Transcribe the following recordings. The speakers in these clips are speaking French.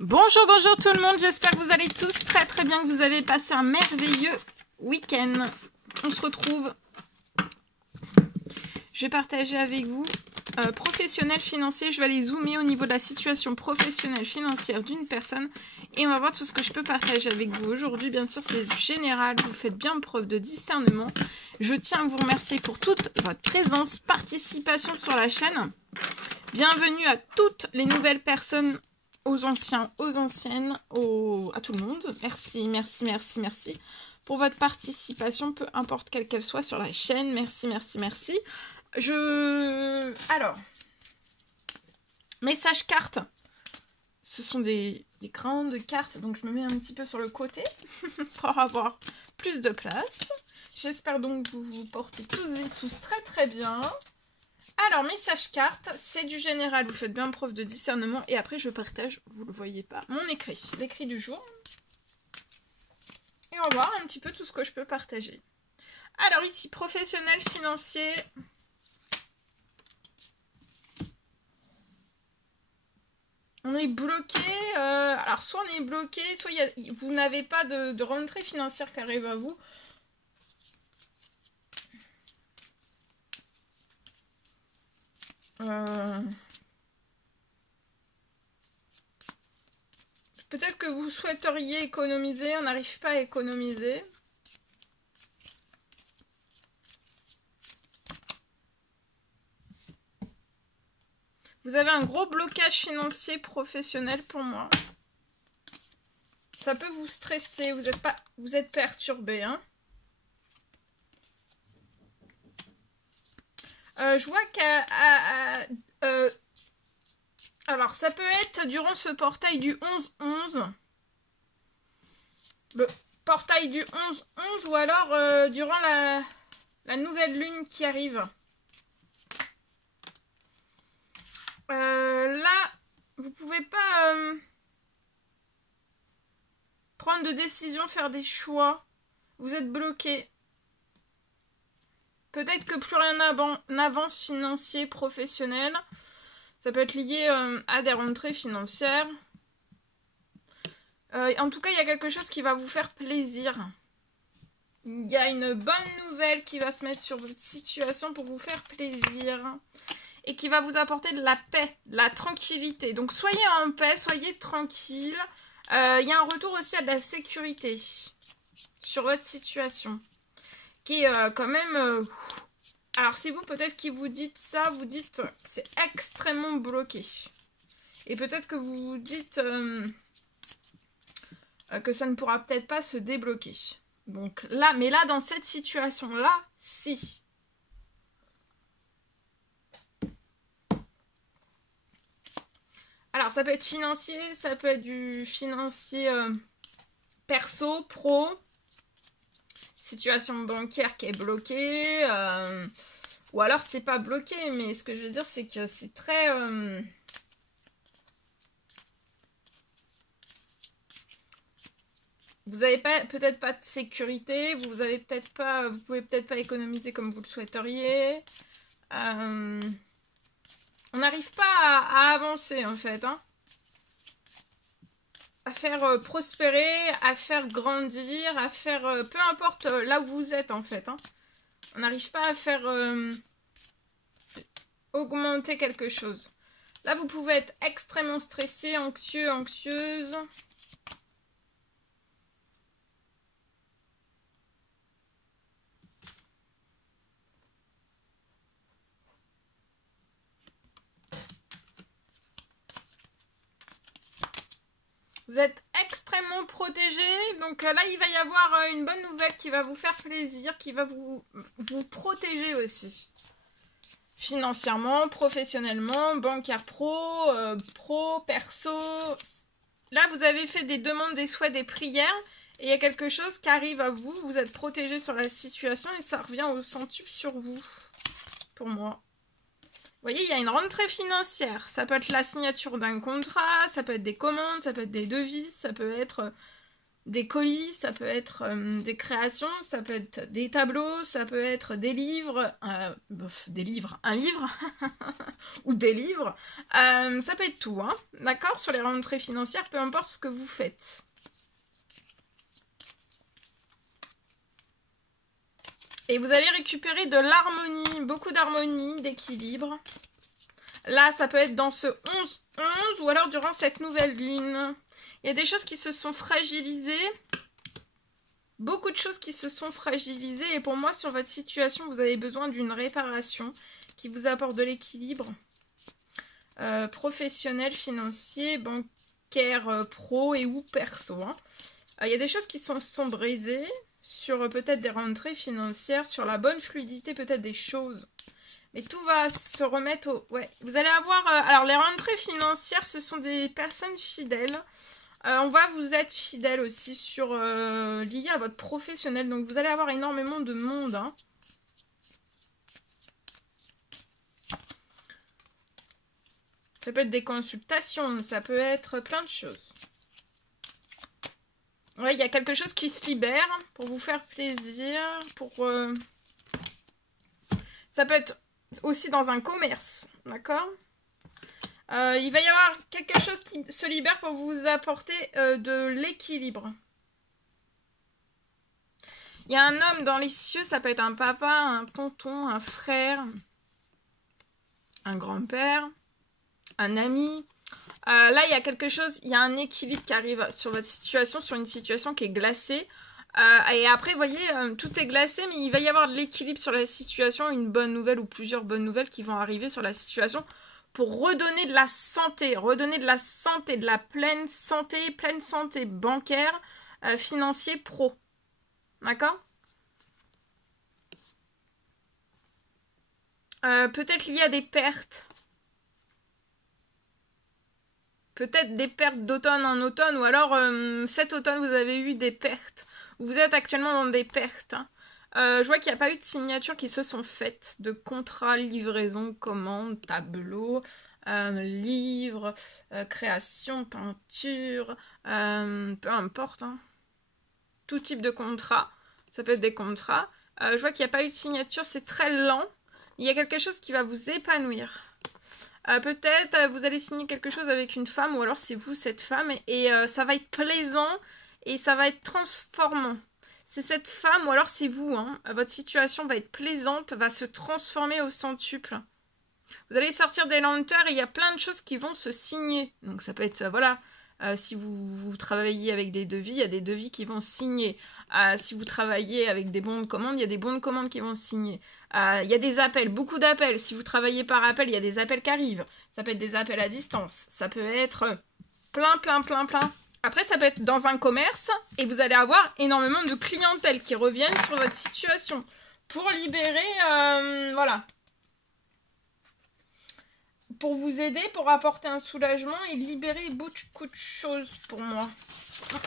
Bonjour, bonjour tout le monde, j'espère que vous allez tous très bien, que vous avez passé un merveilleux week-end. On se retrouve. Je vais partager avec vous professionnel financier. Je vais aller zoomer au niveau de la situation professionnelle financière d'une personne et on va voir tout ce que je peux partager avec vous aujourd'hui. Bien sûr, c'est général, vous faites bien preuve de discernement. Je tiens à vous remercier pour toute votre présence, participation sur la chaîne. Bienvenue à toutes les nouvelles personnes, aux anciens, aux anciennes, à tout le monde. Merci pour votre participation, peu importe quelle qu'elle soit sur la chaîne. Merci. Alors, message carte. Ce sont des grandes cartes, donc je me mets un petit peu sur le côté pour avoir plus de place. J'espère donc que vous vous portez tous très bien. Alors, message carte, c'est du général, vous faites bien preuve de discernement. Et après, je partage, vous ne le voyez pas, mon écrit, l'écrit du jour. Et on va voir un petit peu tout ce que je peux partager. Alors ici, professionnel financier. On est bloqué. Alors, soit on est bloqué, soit vous n'avez pas de rentrée financière qui arrive à vous. Peut-être que vous souhaiteriez économiser, on n'arrive pas à économiser. Vous avez un gros blocage financier professionnel pour moi. Ça peut vous stresser, vous êtes perturbé, hein. Je vois alors, ça peut être durant ce portail du 11-11. Le portail du 11-11 ou alors durant la nouvelle lune qui arrive. Là, vous pouvez pas prendre de décision, faire des choix. Vous êtes bloqué. Peut-être que plus rien n'avance financier, professionnel. Ça peut être lié à des rentrées financières. En tout cas, il y a quelque chose qui va vous faire plaisir. Il y a une bonne nouvelle qui va se mettre sur votre situation pour vous faire plaisir. Et qui va vous apporter de la paix, de la tranquillité. Donc soyez en paix, soyez tranquille. Il y a un retour aussi à de la sécurité sur votre situation. Qui est quand même... Alors c'est vous peut-être qui vous dites ça, vous dites que c'est extrêmement bloqué. Et peut-être que vous vous dites que ça ne pourra peut-être pas se débloquer. Donc là, mais là dans cette situation-là, si. Alors ça peut être financier, ça peut être du financier perso, pro. Situation bancaire qui est bloquée, ou alors c'est pas bloqué, mais ce que je veux dire c'est que c'est très vous avez peut-être pas de sécurité, vous pouvez peut-être pas économiser comme vous le souhaiteriez, on n'arrive pas à avancer en fait, hein. À faire prospérer, à faire grandir, à faire... peu importe là où vous êtes en fait, hein. On n'arrive pas à faire augmenter quelque chose. Là, vous pouvez être extrêmement stressé, anxieux, anxieuse. Vous êtes extrêmement protégé, donc là il va y avoir une bonne nouvelle qui va vous faire plaisir, qui va vous protéger aussi. Financièrement, professionnellement, bancaire pro, perso. Là vous avez fait des demandes, des souhaits, des prières, et il y a quelque chose qui arrive à vous, vous êtes protégé sur la situation et ça revient au centuple sur vous, pour moi. Vous voyez, il y a une rentrée financière. Ça peut être la signature d'un contrat, ça peut être des commandes, ça peut être des devis, ça peut être des colis, ça peut être des créations, ça peut être des tableaux, ça peut être des livres, un livre, ou des livres, ça peut être tout, hein, d'accord, sur les rentrées financières, peu importe ce que vous faites. Et vous allez récupérer de l'harmonie, beaucoup d'harmonie, d'équilibre. Là, ça peut être dans ce 11-11 ou alors durant cette nouvelle lune. Il y a des choses qui se sont fragilisées. Beaucoup de choses qui se sont fragilisées. Et pour moi, sur votre situation, vous avez besoin d'une réparation qui vous apporte de l'équilibre. Professionnel, financier, bancaire, pro et ou perso. Hein. Il y a des choses qui sont brisées sur peut-être des rentrées financières, sur la bonne fluidité peut-être des choses. Mais tout va se remettre au... Ouais, vous allez avoir... alors, les rentrées financières, ce sont des personnes fidèles. On va vous être fidèle aussi sur lié à votre professionnel. Donc, vous allez avoir énormément de monde. Hein. Ça peut être des consultations. Ça peut être plein de choses. Ouais, il y a quelque chose qui se libère pour vous faire plaisir. Pour... Ça peut être... aussi dans un commerce, d'accord, il va y avoir quelque chose qui se libère pour vous apporter de l'équilibre. Il y a un homme dans les cieux, ça peut être un papa, un tonton, un frère, un grand-père, un ami. Là, il y a quelque chose, il y a un équilibre qui arrive sur votre situation, sur une situation qui est glacée. Et après, vous voyez, tout est glacé, mais il va y avoir de l'équilibre sur la situation, une bonne nouvelle ou plusieurs bonnes nouvelles qui vont arriver sur la situation pour redonner de la santé, de la pleine santé bancaire, financier, pro. D'accord ? Peut-être lié à des pertes. Peut-être des pertes d'automne en automne, ou alors cet automne vous avez eu des pertes. Vous êtes actuellement dans des pertes. Hein. Je vois qu'il n'y a pas eu de signatures qui se sont faites, de contrats, livraison, commandes, tableaux, livres, création, peinture, peu importe. Hein. Tout type de contrat. Ça peut être des contrats. Je vois qu'il n'y a pas eu de signature, c'est très lent. Il y a quelque chose qui va vous épanouir. Peut-être vous allez signer quelque chose avec une femme ou alors c'est vous cette femme et ça va être plaisant et ça va être transformant. C'est cette femme ou alors c'est vous. Hein. Votre situation va être plaisante, va se transformer au centuple. Vous allez sortir des lenteurs et il y a plein de choses qui vont se signer. Donc ça peut être, voilà, si vous travaillez avec des devis, il y a des devis qui vont signer. Si vous travaillez avec des bons de commande, il y a des bons de commande qui vont signer. Il y a des appels, beaucoup d'appels. Si vous travaillez par appel, il y a des appels qui arrivent. Ça peut être des appels à distance. Ça peut être plein. Après, ça peut être dans un commerce et vous allez avoir énormément de clientèle qui reviennent sur votre situation pour libérer, voilà. Pour vous aider, pour apporter un soulagement et libérer beaucoup de choses pour moi.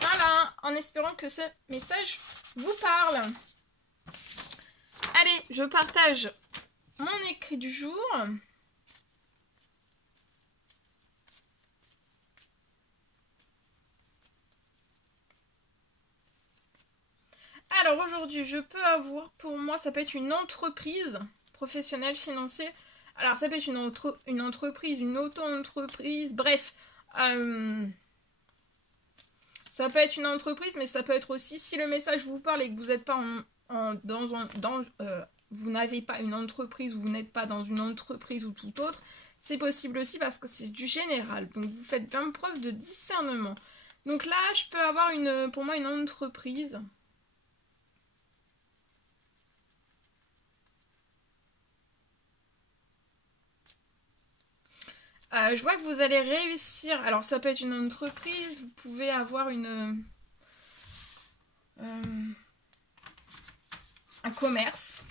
Voilà, en espérant que ce message vous parle. Allez, je partage mon écrit du jour. Alors aujourd'hui, je peux avoir, pour moi, ça peut être une entreprise professionnelle, financière. Alors ça peut être une entreprise, une auto-entreprise, bref. Ça peut être une entreprise, mais ça peut être aussi, si le message vous parle et que vous n'êtes pas vous n'avez pas une entreprise ou vous n'êtes pas dans une entreprise ou tout autre, c'est possible aussi parce que c'est du général. Donc vous faites bien preuve de discernement. Donc là, je peux avoir pour moi une entreprise. Je vois que vous allez réussir. Alors ça peut être une entreprise, vous pouvez avoir un commerce.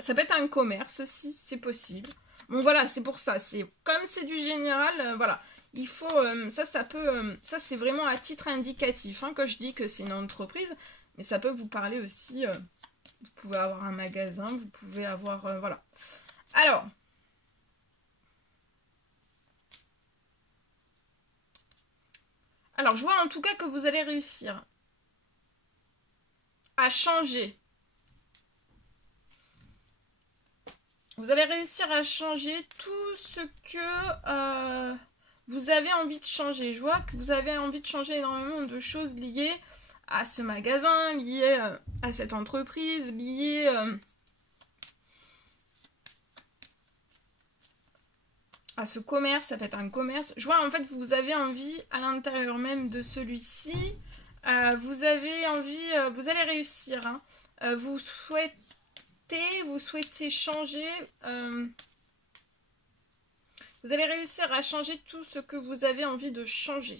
Ça peut être un commerce aussi, c'est possible. Bon voilà, c'est pour ça. Comme c'est du général, voilà. Il faut... ça c'est vraiment à titre indicatif. Hein, quand je dis que c'est une entreprise, mais ça peut vous parler aussi... vous pouvez avoir un magasin, vous pouvez avoir... voilà. Alors, je vois en tout cas que vous allez réussir. à changer. Vous allez réussir à changer tout ce que vous avez envie de changer. Je vois que vous avez envie de changer énormément de choses liées à ce magasin, liées à cette entreprise, liées à ce commerce. Ça peut être un commerce. Je vois en fait vous avez envie à l'intérieur même de celui-ci. Vous avez envie, vous allez réussir. Hein. Vous souhaitez changer. Vous allez réussir à changer tout ce que vous avez envie de changer.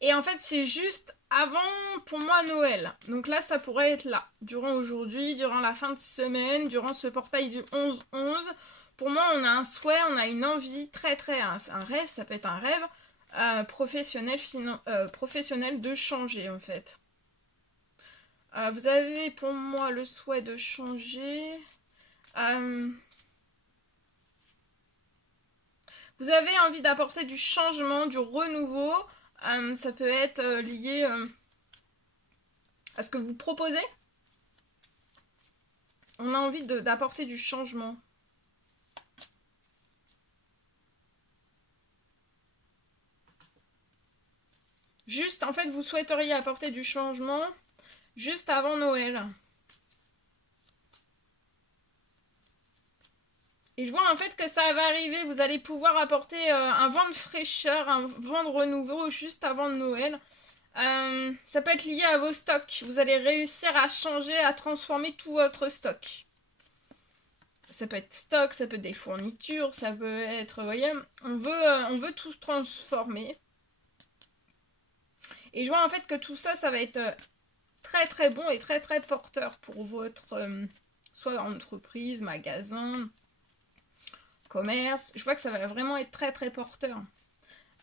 Et en fait, c'est juste avant, pour moi, Noël. Donc là, ça pourrait être là. Durant aujourd'hui, durant la fin de semaine, durant ce portail du 11-11. Pour moi, on a un souhait, on a une envie très un rêve, ça peut être un rêve professionnel de changer en fait. Vous avez pour moi le souhait de changer. Vous avez envie d'apporter du changement, du renouveau. Ça peut être lié à ce que vous proposez. On a envie d'apporter du changement. Juste, en fait, vous souhaiteriez apporter du changement juste avant Noël. Et je vois en fait que ça va arriver, vous allez pouvoir apporter un vent de fraîcheur, un vent de renouveau juste avant Noël. Ça peut être lié à vos stocks. Vous allez réussir à changer, à transformer tout votre stock. Ça peut être stock, ça peut être des fournitures, ça peut être, vous voyez, on veut tout transformer. Et je vois en fait que tout ça, ça va être très bon et très porteur pour votre soit entreprise, magasin, commerce. Je vois que ça va vraiment être très porteur.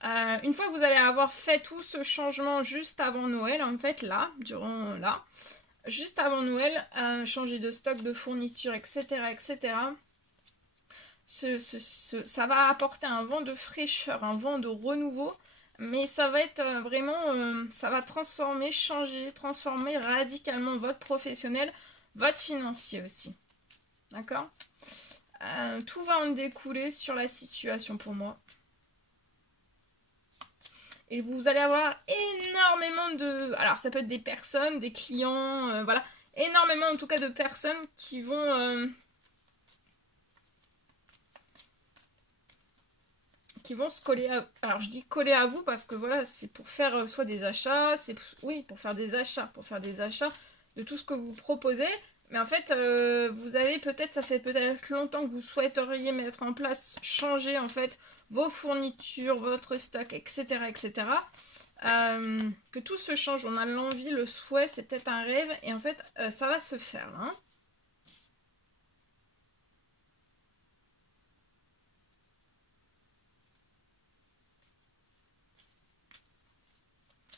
Une fois que vous allez avoir fait tout ce changement juste avant Noël, en fait là, juste avant Noël, changer de stock, de fourniture, etc. Ça va apporter un vent de fraîcheur, un vent de renouveau. Mais ça va être vraiment, ça va transformer radicalement votre professionnel, votre financier aussi. D'accord ? Tout va en découler sur la situation pour moi. Et vous allez avoir énormément de... Alors ça peut être des personnes, des clients, voilà. Énormément en tout cas de personnes qui vont... se coller à... Alors je dis coller à vous parce que voilà, c'est pour faire soit des achats, pour faire des achats de tout ce que vous proposez. Mais en fait, vous avez peut-être, ça fait peut-être longtemps que vous souhaiteriez mettre en place, changer en fait vos fournitures, votre stock, etc. Que tout se change, on a l'envie, le souhait, c'est peut-être un rêve et en fait, ça va se faire là. Hein.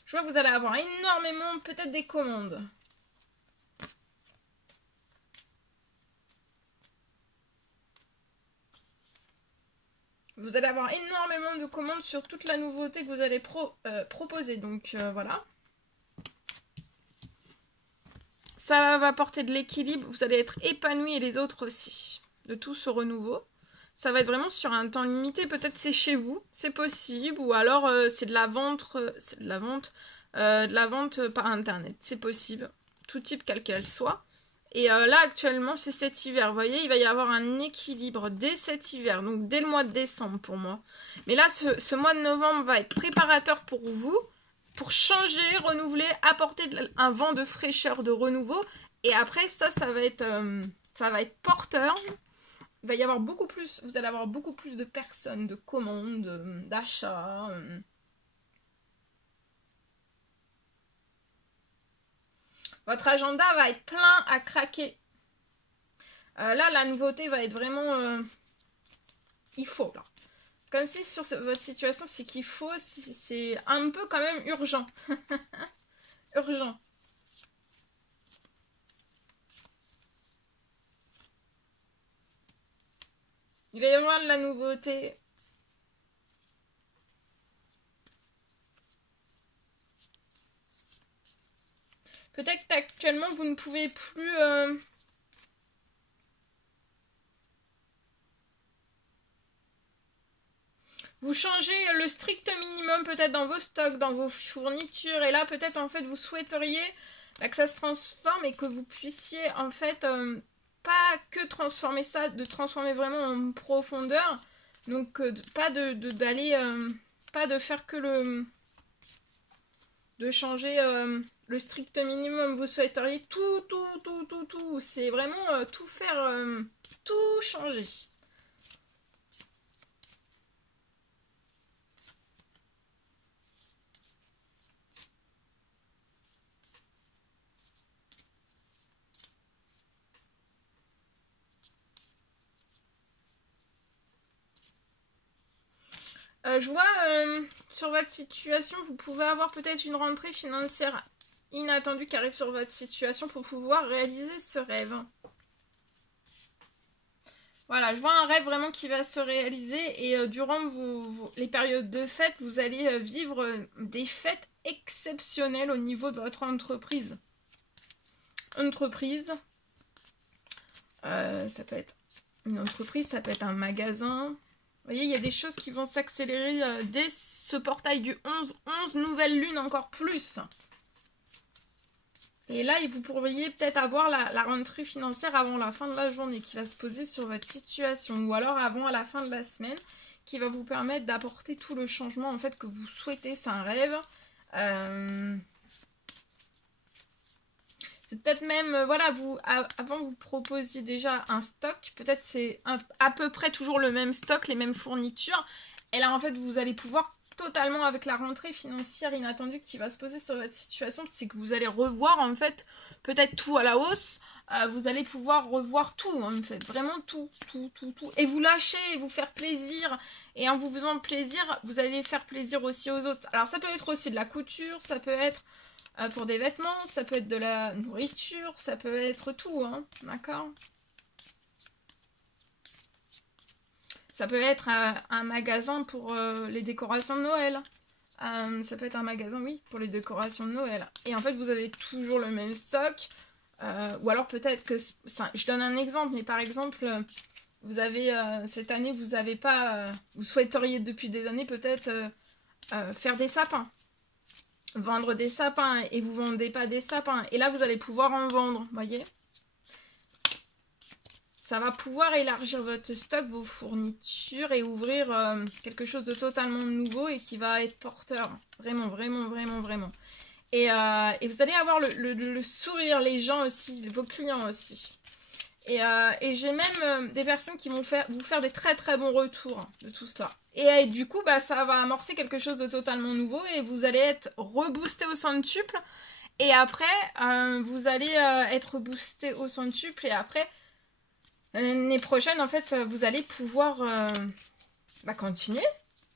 Je vois que vous allez avoir énormément, peut-être des commandes. Vous allez avoir énormément de commandes sur toute la nouveauté que vous allez proposer. Donc voilà. Ça va apporter de l'équilibre. Vous allez être épanoui et les autres aussi. De tout ce renouveau. Ça va être vraiment sur un temps limité. Peut-être c'est chez vous. C'est possible. Ou alors c'est de la vente. De la vente par internet. C'est possible. Tout type quelle qu'elle soit. Et là, actuellement, c'est cet hiver. Vous voyez, il va y avoir un équilibre dès cet hiver. Donc, dès le mois de décembre pour moi. Mais là, ce mois de novembre va être préparateur pour vous. Pour changer, renouveler, apporter un vent de fraîcheur, de renouveau. Et après, ça va être porteur. Il va y avoir beaucoup plus... Vous allez avoir beaucoup plus de personnes, de commandes, d'achats... Votre agenda va être plein à craquer. Là, la nouveauté va être vraiment... il faut, là. Comme si sur votre situation, c'est qu'il faut... C'est un peu quand même urgent. Urgent. Il va y avoir de la nouveauté. Peut-être qu'actuellement, vous ne pouvez plus... Vous changez le strict minimum peut-être dans vos stocks, dans vos fournitures. Et là, peut-être, en fait, vous souhaiteriez que ça se transforme et que vous puissiez, en fait, pas que transformer ça, de transformer vraiment en profondeur. Donc, pas d'aller... pas de faire que le... de changer le strict minimum. Vous souhaiteriez tout. C'est vraiment tout faire, tout changer. Je vois sur votre situation, vous pouvez avoir peut-être une rentrée financière inattendue qui arrive sur votre situation pour pouvoir réaliser ce rêve. Voilà, je vois un rêve vraiment qui va se réaliser et durant les périodes de fête, vous allez vivre des fêtes exceptionnelles au niveau de votre entreprise. Ça peut être une entreprise, ça peut être un magasin. Vous voyez, il y a des choses qui vont s'accélérer dès ce portail du 11 nouvelle lune encore plus. Et là, vous pourriez peut-être avoir la rentrée financière avant la fin de la journée qui va se poser sur votre situation. Ou alors avant à la fin de la semaine qui va vous permettre d'apporter tout le changement en fait que vous souhaitez. C'est un rêve. C'est peut-être même, voilà, avant vous proposiez déjà un stock. Peut-être c'est à peu près toujours le même stock, les mêmes fournitures. Et là, en fait, vous allez pouvoir totalement avec la rentrée financière inattendue qui va se poser sur votre situation, c'est que vous allez revoir en fait peut-être tout à la hausse, vous allez pouvoir revoir tout en fait, vraiment tout, et vous lâcher et vous faire plaisir, et en vous faisant plaisir, vous allez faire plaisir aussi aux autres. Alors ça peut être aussi de la couture, ça peut être pour des vêtements, ça peut être de la nourriture, ça peut être tout, hein, d'accord ? Ça peut être un magasin pour les décorations de Noël. Ça peut être un magasin, oui, pour les décorations de Noël. Et en fait, vous avez toujours le même stock. Ou alors peut-être que... je donne un exemple, mais par exemple, vous avez... cette année, vous n'avez pas... vous souhaiteriez depuis des années peut-être faire des sapins. Vendre des sapins. Et vous ne vendez pas des sapins. Et là, vous allez pouvoir en vendre, vous voyez ? Ça va pouvoir élargir votre stock, vos fournitures et ouvrir quelque chose de totalement nouveau et qui va être porteur. Vraiment. Et vous allez avoir le sourire, les gens aussi, vos clients aussi. Et j'ai même des personnes qui vont vous faire des très bons retours de tout cela. Et du coup, ça va amorcer quelque chose de totalement nouveau et vous allez être reboosté au centuple. Et après, vous allez être boosté au centuple et après... L'année prochaine, en fait, vous allez pouvoir continuer.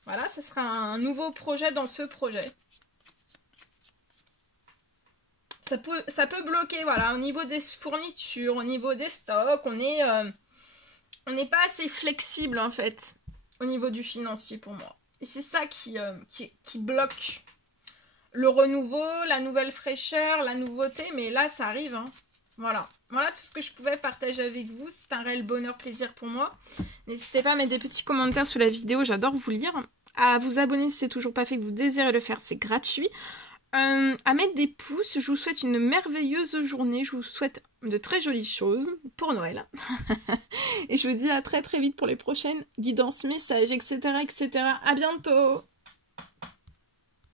Voilà, ce sera un nouveau projet dans ce projet. Ça peut bloquer, voilà, au niveau des fournitures, au niveau des stocks, on n'est pas assez flexible, en fait, au niveau du financier pour moi. Et c'est ça qui bloque le renouveau, la nouvelle fraîcheur, la nouveauté, mais là, ça arrive, hein. Voilà tout ce que je pouvais partager avec vous. C'est un réel bonheur, plaisir pour moi. N'hésitez pas à mettre des petits commentaires sous la vidéo, j'adore vous lire. À vous abonner si c'est toujours pas fait, que vous désirez le faire, c'est gratuit. À mettre des pouces, je vous souhaite une merveilleuse journée. Je vous souhaite de très jolies choses pour Noël. Et je vous dis à très vite pour les prochaines guidances, messages, etc. À bientôt.